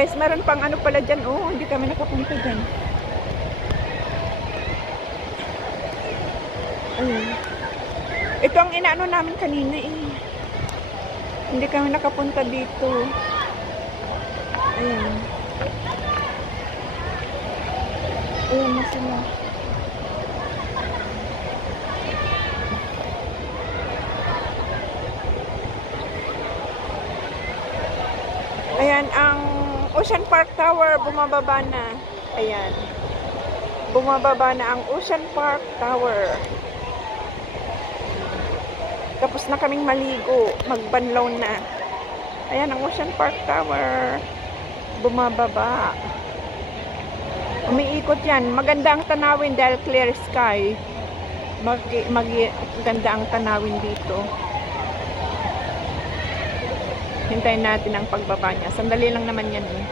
guys, meron pang ano pala dyan. Oh, hindi kami nakapunta dyan. Ayun. Ito ang inaano namin kanina eh. Hindi kami nakapunta dito. Ayan. Ayan na sila. Ayan, ang Ocean Park Tower, bumababa na. Ayan. Bumababa na ang Ocean Park Tower. Tapos na kaming maligo. Magbanlaw na. Ayan, ang Ocean Park Tower. Bumababa. Umiikot yan. Maganda ang tanawin dahil clear sky. Maganda ang tanawin dito. Hintayin natin ang pagbaba niya. Sandali lang naman yan eh.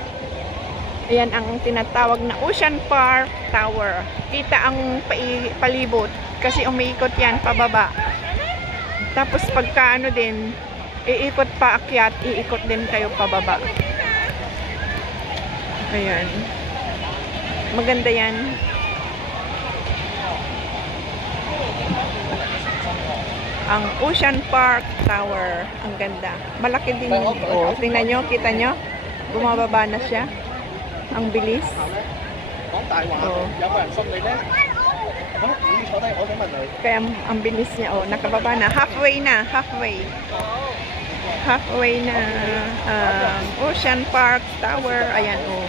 Ayan ang tinatawag na Ocean Park Tower. Kita ang palibot kasi umiikot yan pababa. Tapos pagka ano din, iikot pa akyat, iikot din kayo pababa. Ayan. Maganda yan. Ang Ocean Park Tower. Ang ganda. Malaki din. Oh, tingnan nyo, kita nyo. Bumababa na siya. Ang bilis. Oh. Kaya ang bilis niya. Oh, nakababa na. Halfway na. Halfway. Halfway na. Ocean Park Tower. Ayan. Oh.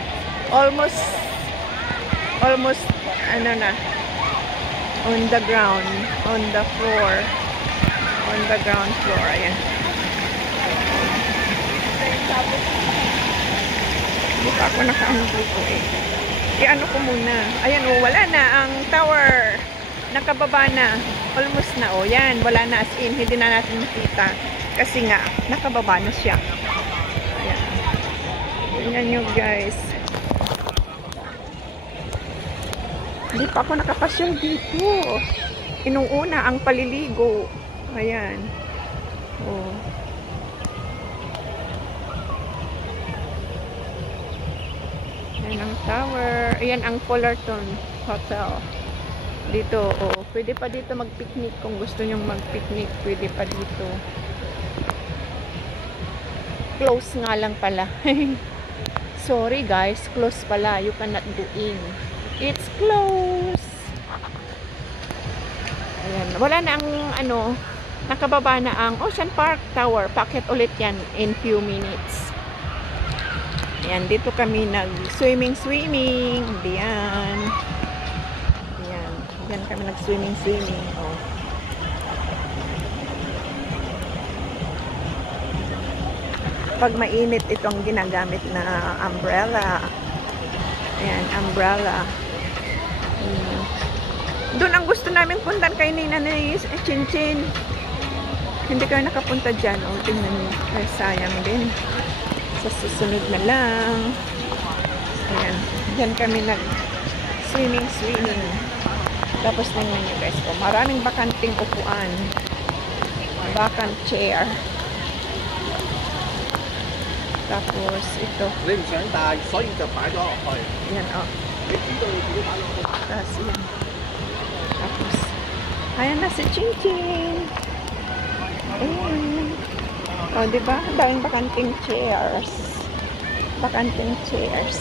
Almost ano na. On the ground. On the floor. On the ground floor. Ayan. Hindi pa ako nakaano dito eh. I-ano ko muna. Ayan o, wala na. Ang tower. Nakababa na. Almost na o. Yan, wala na as in. Hindi na natin makita. Kasi nga, nakababa na siya. Ayan. Tingnan nyo guys. Hindi pa ako nakapasyal dito. Inuuna ang paliligo. Ayan. Oh. Ayan ang tower. Ayan ang Fullerton Hotel. Dito, oh. Pwede pa dito mag-picnic kung gusto nyong mag-picnic. Pwede pa dito. Close nga lang pala. Sorry guys, close pala. You cannot go in. It's close. Ayan. Wala na ang ano, nakababa na ang Ocean Park Tower. Packet ulit yan in few minutes. Ayan, dito kami nag-swimming. Diyan. Ayan. Diyan kami nag-swimming. Oh. Pag mainit, itong ginagamit na umbrella. Ayan, umbrella. Doon ang gusto namin puntan kay Nina ni Chinchin. Hindi kayo nakapunta dyan. O, tingnan nyo. Ay, sayang din. Sa susunod na lang. Ayan. Dyan kami nag-swimming. Tapos tingnan nyo guys. O, maraming bakanting upuan. Vacant chair. Tapos, ito. Ayan, o. Tapos, yan. Tapos, ayan na si Chinchin. Ayan. O, diba? Daming bakanting chairs. Bakanting chairs.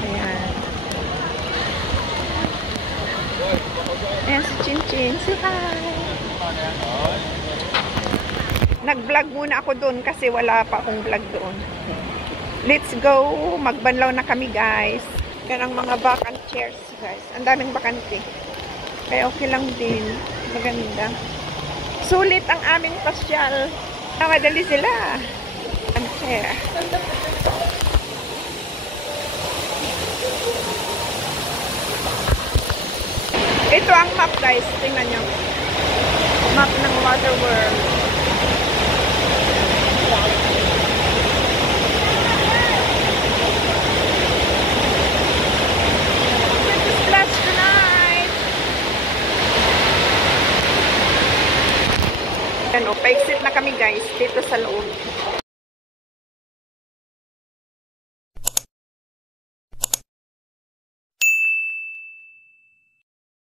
Ayan. Ayan si Chinchin. Say hi. Nag-vlog muna ako doon kasi wala pa akong vlog doon. Let's go. Magbanlaw na kami guys. Yan ang mga vacant chairs guys. Ang daming bakante. Kaya okay lang din. Maganda. Sulit ang aming pasyal. Madali sila. Ang chair. Ito ang map guys. Tingnan nyo. Map ng Water World. Yan o, pa-exit na kami guys dito sa loob.